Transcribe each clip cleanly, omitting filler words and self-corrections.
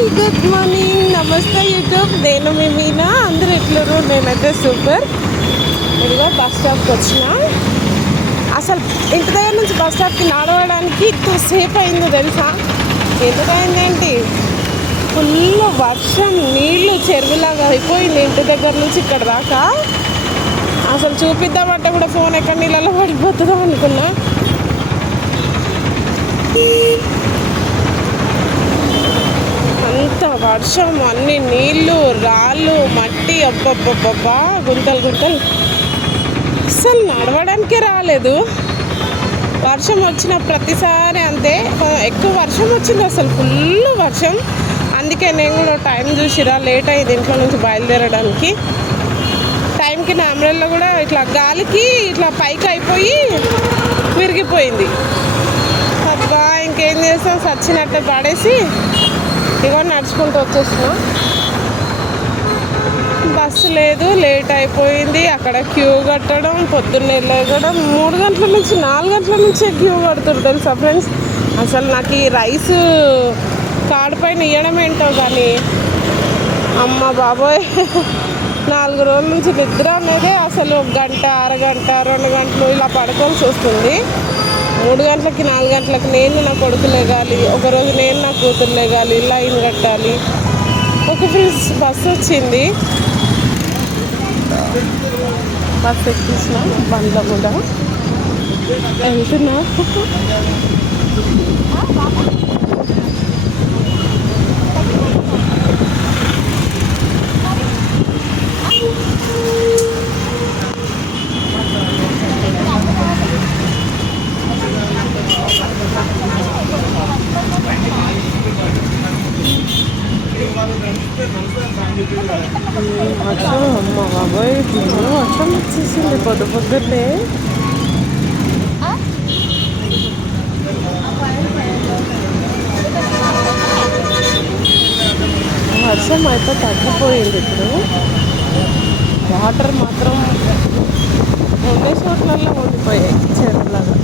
Hi good morning నమస్తే YouTube. నేను మీ మీనా. అందరూ ఎట్లరు? నేనైతే సూపర్. ఇదిగో బస్ స్టాప్కి వచ్చిన. అసలు ఇంటి దగ్గర నుంచి బస్ స్టాప్కి నడవడానికి ఇంతసేపు అయిందో తెలుసా? ఎందుకైందేంటి, ఫుల్ వర్షం, నీళ్లు చెరువులాగా అయిపోయింది ఇంటి దగ్గర నుంచి ఇక్కడ దాకా. అసలు చూపిద్దామంటే కూడా ఫోన్ ఎక్కడ నీళ్ళలో పడిపోతుందో అనుకున్నా. అంత వర్షం, అన్ని నీళ్ళు, రాళ్ళు, మట్టి, అబ్బబ్బబ్బబ్బా, గుంతలు గుంతలు. అస్సలు నడవడానికే రాలేదు. వర్షం వచ్చిన ప్రతిసారి అంతే. ఎక్కువ వర్షం వచ్చింది, అసలు ఫుల్ వర్షం. అందుకే నేను కూడా టైం చూసిరా, లేట్ అయ్యింది ఇంట్లో నుంచి బయలుదేరడానికి. టైంకి నా అంబ్రెల్లా కూడా ఇట్లా గాలికి ఇట్లా పైకి అయిపోయి విరిగిపోయింది. అబ్బా, ఇంకేం చేస్తాం, సచ్చినట్టే పడేసి ఇగో నడుచుకుంటూ వచ్చేస్తున్నాం. బస్సు లేదు, లేట్ అయిపోయింది. అక్కడ క్యూ కట్టడం, పొద్దున్నే లేగడం, 3 గంటల నుంచి 4 గంటల నుంచే క్యూ కడుతుంది తెలుసా ఫ్రెండ్స్. అసలు నాకు ఈ రైస్ కార్డు పైన ఇవ్వడం ఏంటో కానీ అమ్మ బాబోయ్, 4 రోజుల నుంచి నిద్ర అనేది అసలు 1 గంట, అరగంట, 2 గంటలు ఇలా పడుకోవాల్సి వస్తుంది. 3 గంటలకి 4 గంటలకి నేను నా కొడుకు లేగాలి, ఒకరోజు నేను నా కూతురు లేగాలి, లైన్ కట్టాలి. ఓకే ఫ్రెండ్స్, బస్సు వచ్చింది. బస్సు ఎక్కించిన బండ్ల కూడా వెళ్తున్నా. వర్షం, అమ్మ బాబోయ్, వర్షం వచ్చేసింది పొద్దున్నే. వర్షం అయితే తగ్గిపోయింది. ఇప్పుడు వాటర్ మాత్రం ఉండే చోట్లలో ఉండిపోయాయి చెరువులాగా.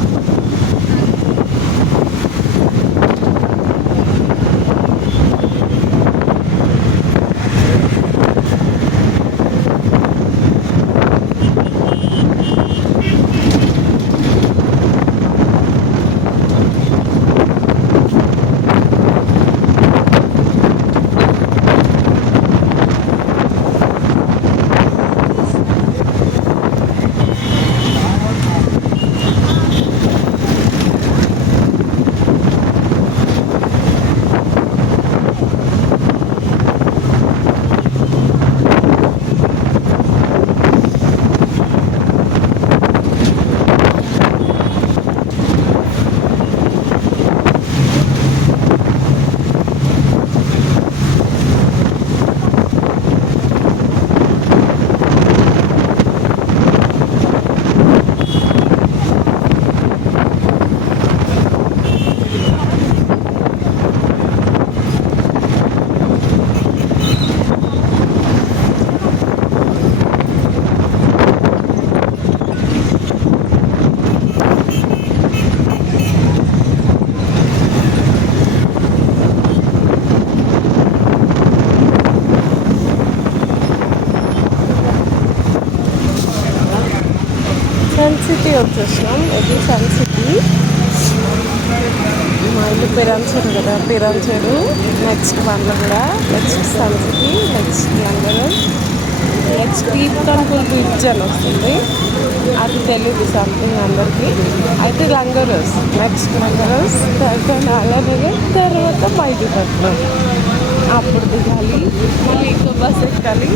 సన్ సిటీ వచ్చేసినాం. ఇది సన్ సిటీ. మా ఇల్లు పిరాంచెరు కదా, Peeramcheru. Next Bandlaguda, next sun city, next లంగరస్, నెక్స్ట్ డీప్ టెంపుల్ బ్రిడ్జ్ అని వస్తుంది. అది తెలియదు సంథింగ్ అందరికీ. అయితే లంగరస్, నెక్స్ట్ లంగరస్, తర్వాత నాలనగర్, తర్వాత మైదుపట్నం. అప్పుడు దిగాలి, మళ్ళీ ఇంకో బస్ ఎక్కాలి.